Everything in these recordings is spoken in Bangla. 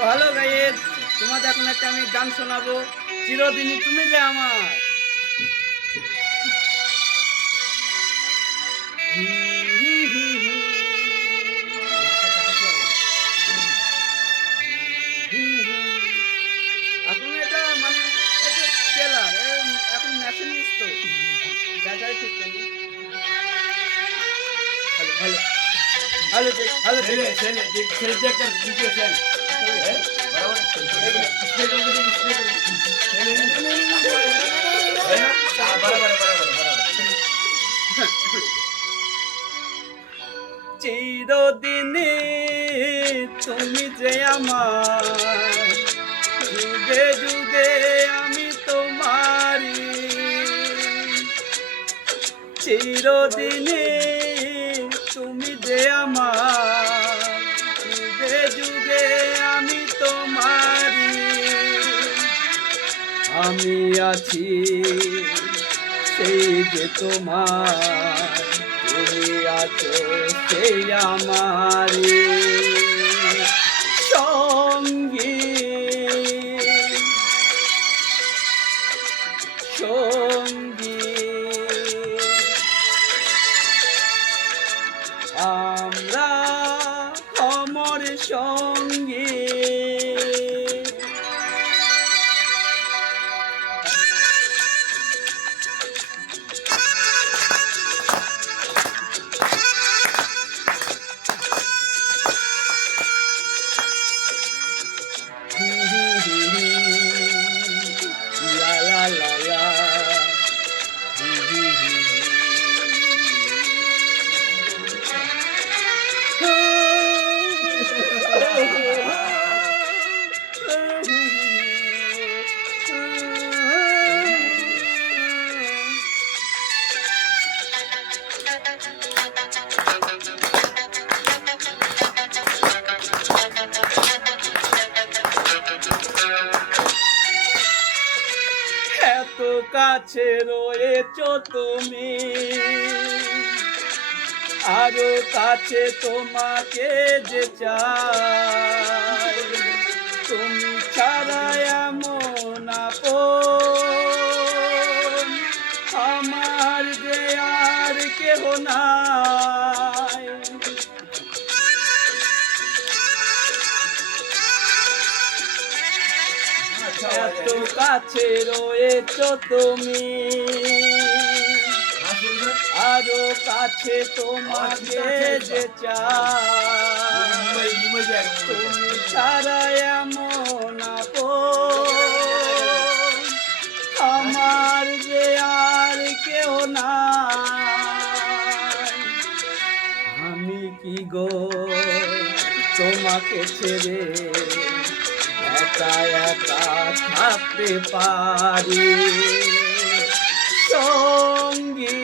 হ্যালো গাইস, তোমাদের এখন একটা আমি গান শোনাবো, চিরদিনই তুমি যে আমার। এখন এটা মানে এটা টেলার, এখন মেশিন ইউজ তো ব্যাটারি ঠিক নেই। হ্যালো হ্যালো হ্যালো ঠিক হ্যালো ঠিক ছেলে একটা ভিডিও ছেলে বরাবর স্প্রে করে দিন স্প্রে করে ছেলে বরাবর চিরদিনে তুমি যে আমার, যুগে যুগে আমি তোমারি। চিরদিনে তুমি যে আমার, যুগে যুগে আমি তোমারি। আমি আছি সেই যে তোমার, তুমি আছো সেই আমারি সঙ্গী সঙ্গী। আমরা অমর সঙ্গী। La la la la. এত কাছে রয়েছো তুমি, আরো কাছে তোমাকে যে চাই। তুমি ছাড়া এমন আপন আমার যে আর কেহ নাই। এত কাছে রয়েছো তুমি, আরো কাছে তোমাকে যে চাই। তুমি ছাড়া এমন আপন আমার যে আর কেউ নাই। আমি কি গো তোমাকে ছেড়ে একা একা থাকতে পারি সঙ্গী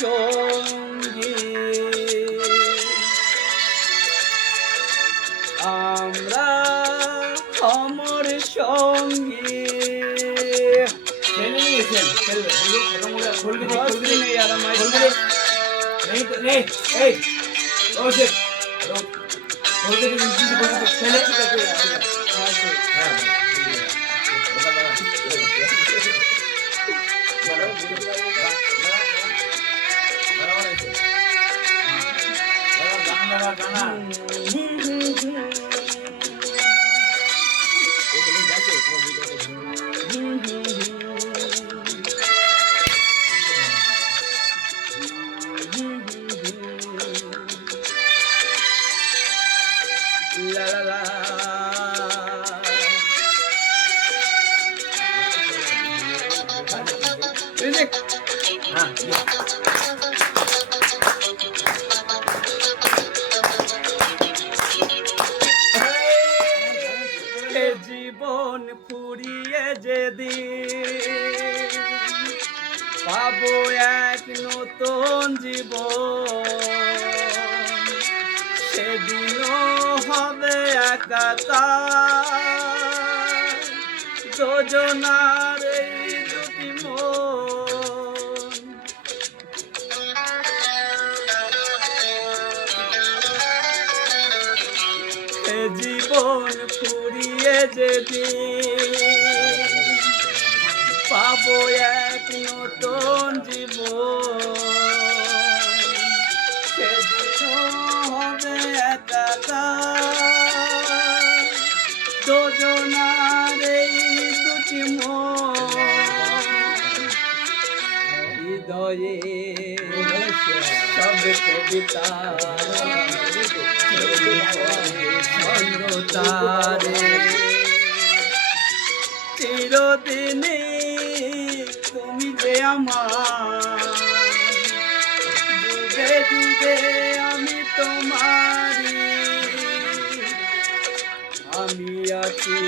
সঙ্গী। আমরা অমর সঙ্গী। La la la. Music. জীবন ফুরিয়ে যেদিন পাবো এক নতুন জীবন, সেদিনও হবে একাকার যোজনার এই দুটি মন। জীবন ফুরিয়ে যেদিন পাবো এক নতুন জীবন, সেদিনও হবে একাকার দুজনার এই দুটি মন, হৃদয়ে সব কবিতা ছন্দতারে চিরদিনে তুমি যে আমার, যুগে যুগে আমি তোমারি, আমি আছি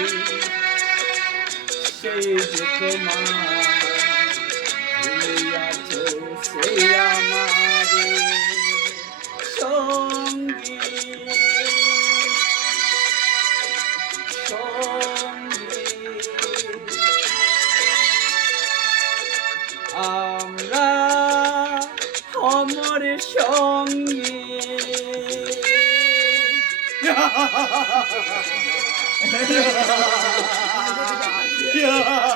সেই যে তোমার, তুমি আছো সেই আমার সঙ্গী সঙ্গী। আমরা অমর সঙ্গী। Yeah.